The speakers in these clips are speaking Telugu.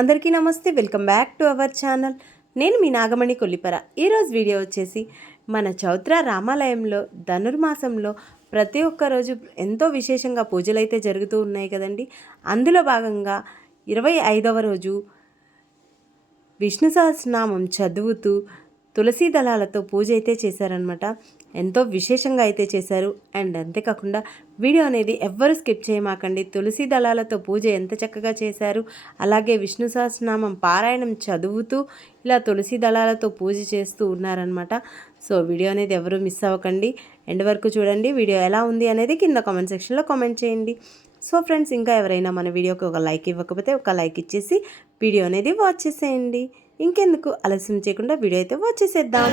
అందరికీ నమస్తే welcome back to our channel. నేను మీ నాగమణి కొల్లిపర. ఈరోజు వీడియో వచ్చేసి మన చౌత్ర రామాలయంలో ధనుర్మాసంలో ప్రతి ఒక్క రోజు ఎంతో విశేషంగా పూజలు అయితే జరుగుతూ ఉన్నాయి కదండి. అందులో భాగంగా ఇరవై ఐదవ రోజు విష్ణు సహస్రనామం చదువుతూ తులసీ దళాలతో పూజ అయితే చేశారనమాట ఎంతో విశేషంగా అయితే చేశారు. అండ్ అంతేకాకుండా వీడియో అనేది ఎవ్వరు స్కిప్ చేయమాకండి. తులసి దళాలతో పూజ ఎంత చక్కగా చేశారు. అలాగే విష్ణు సహస్రనామం పారాయణం చదువుతూ ఇలా తులసి దళాలతో పూజ చేస్తూ ఉన్నారనమాట సో వీడియో అనేది ఎవరు మిస్ అవ్వకండి. ఎండ్ వరకు చూడండి వీడియో ఎలా ఉంది అనేది కింద కామెంట్ సెక్షన్లో కామెంట్ చేయండి. సో ఫ్రెండ్స్ ఇంకా ఎవరైనా మన వీడియోకి ఒక లైక్ ఇవ్వకపోతే ఒక లైక్ ఇచ్చేసి వీడియో అనేది వాచ్ చేసేయండి. ఇంకెందుకు ఆలస్యం చేయకుండా వీడియో అయితే వాచ్ చేసేద్దాం.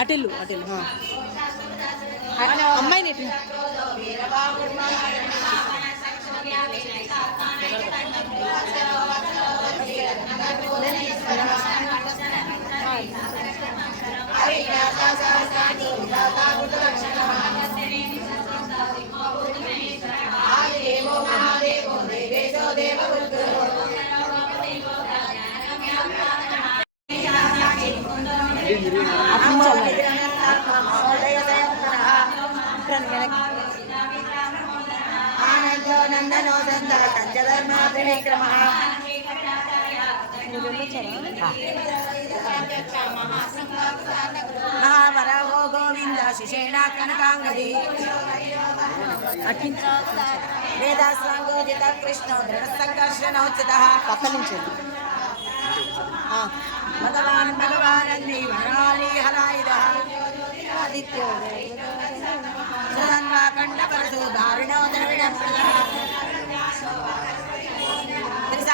అటెళ్ళు అటెళ్ళు అమ్మాయిని ఎటు? మహావరహో గోవింద శిషేణ కనకాంగది వేదాస్వాంగోజిత కృష్ణ దృఢ పక్క నుంచి భగవాన్ భగవాన్ వనాలి హలాయుధ ఆదిత్యో సుధన్వాకండ పరసు దారుణో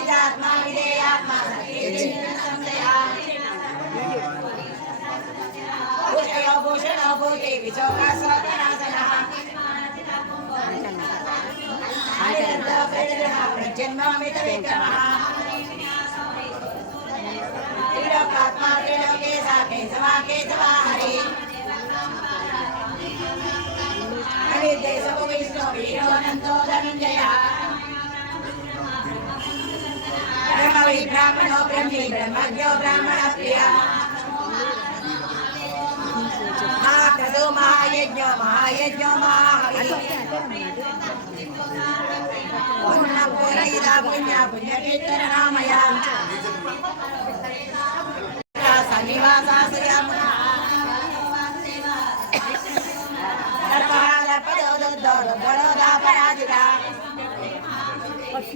విదితాత్మా విధేయాత్మా భూషయో భూషణో భూతే విశోకాశోకనాశనః జన్మామిత విక్రమः త్రిలోకాత్మా త్రిలోకే సాకే సమాకే సవా హరి విష్ణు వీరోనంతో ధనుంజయ బ్రహ్మవి బ్రాహ్మణో బ్రహ్మి బ్రహ్మజ్ఞో బ్రాహ్మణ ప్రియ మహాక్రదో మహాయజ్ఞ మహాయజ్ఞ మహాహరి పూర్ణ పూరయిద పుణ్య పుణ్యకీర్తన నామయ సన్నివాసాశ్రయమున దర్పహాదర్పదోదోదోదోదోదాపరాజిత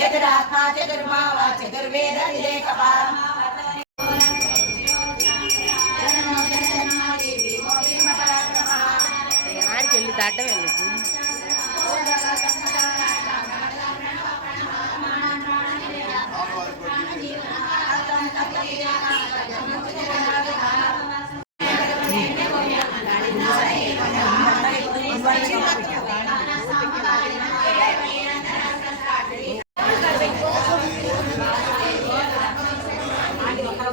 చతురాత్మా చతుర్మా వా చతుర్వేద వివేకపా చెల్లి దాటమే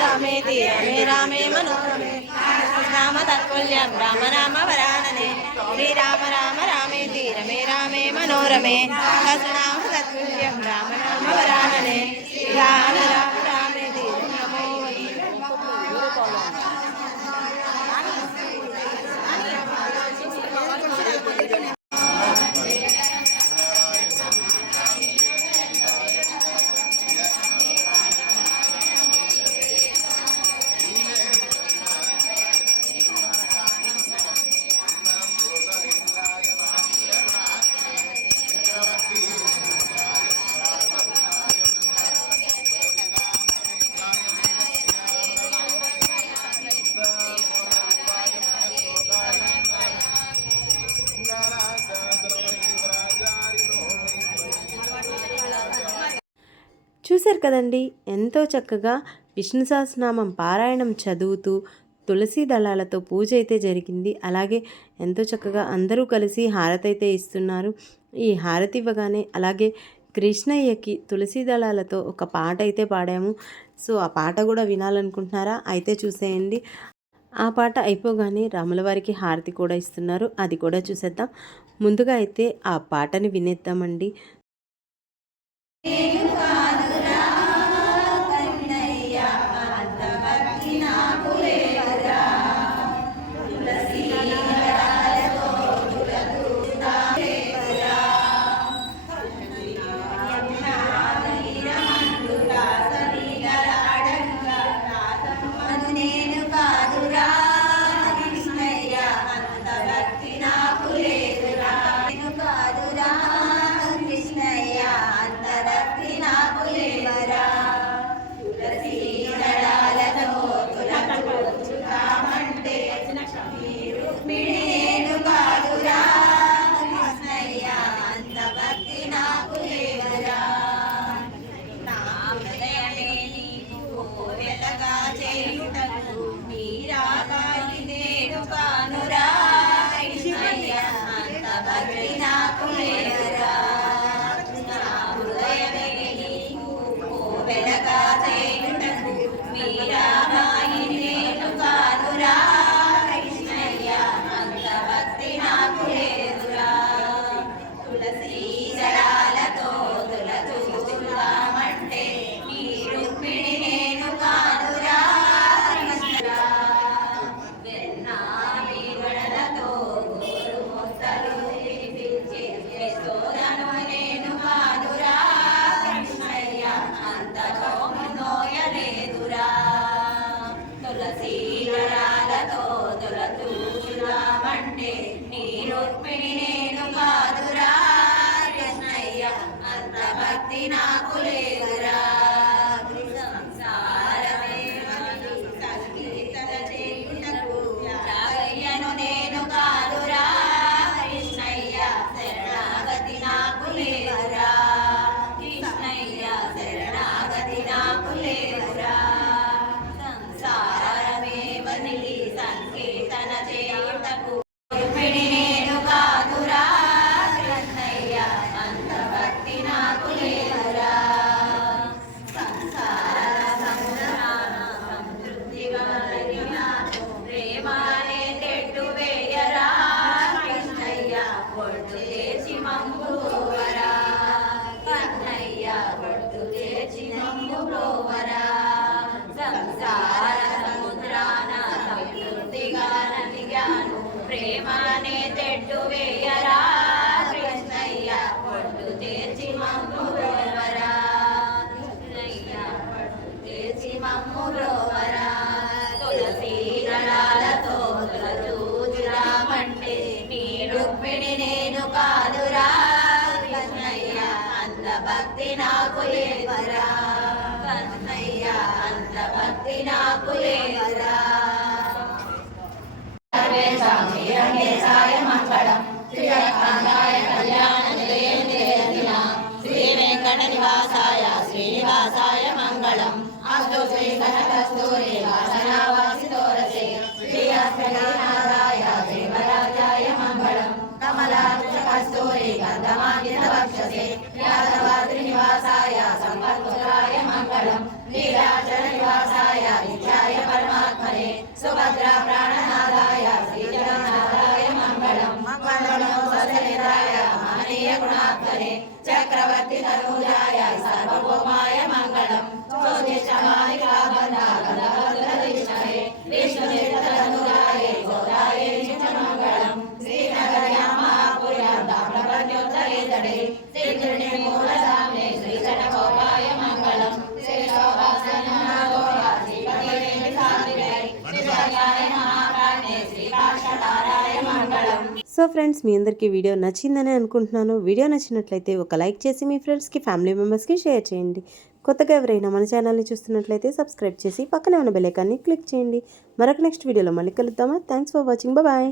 రామేతి రమే రామే మనోరమే రామ తత్తుల్యం రామ రామ వరాననే. శ్రీరామ రామ రామేతి రమే రామే మనోరమే. సహస్రనామ తత్తుల్యం రామ రామ వరాననే. శ్రీరామ రామ చూశారు కదండి. ఎంతో చక్కగా విష్ణు సహస్రనామం పారాయణం చదువుతూ తులసి దళాలతో పూజ అయితే జరిగింది. అలాగే ఎంతో చక్కగా అందరూ కలిసి హారతి అయితే ఇస్తున్నారు. ఈ హారతి ఇవ్వగానే అలాగే కృష్ణయ్యకి తులసి దళాలతో ఒక పాట అయితే పాడాము. సో ఆ పాట కూడా వినాలనుకుంటున్నారా? అయితే చూసేయండి. ఆ పాట అయిపోగానే రాముల వారికి హారతి కూడా ఇస్తున్నారు. అది కూడా చూసేద్దాం. ముందుగా అయితే ఆ పాటని వినేద్దామండి. जगाते సర్వేశాయ మంగళం. శ్రీకాంతాయ కళ్యాణ నిలయం శ్రీ వెంకట నివాసాయ శ్రీనివాసాయ మంగళం. అస్తు శ్రీ కనకస్తూరి వాసనావాసితోరసే శ్రీ అష్టనాథాయ దేవరాజాయ మంగళం. కమలాక్ష కస్తూరి గంధమాన్యత వక్షసే యాదవాద్రి నివాసాయ సంపత్పుత్రాయ మంగళం. నీరాచల నివాసాయ నిత్యాయ సో ఫ్రెండ్స్ మీ అందరికీ వీడియో నచ్చిందని అనుకుంటున్నాను. వీడియో నచ్చినట్లయితే ఒక లైక్ చేసి మీ ఫ్రెండ్స్కి ఫ్యామిలీ మెంబర్స్కి షేర్ చేయండి. కొత్తగా ఎవరైనా మన ఛానల్ని చూస్తున్నట్లయితే సబ్స్క్రైబ్ చేసి పక్కనే ఉన్న బెలైకాన్ని క్లిక్ చేయండి. మరొక నెక్స్ట్ వీడియోలో మళ్ళీ కలుద్దామా? Thanks for watching. బాయ్.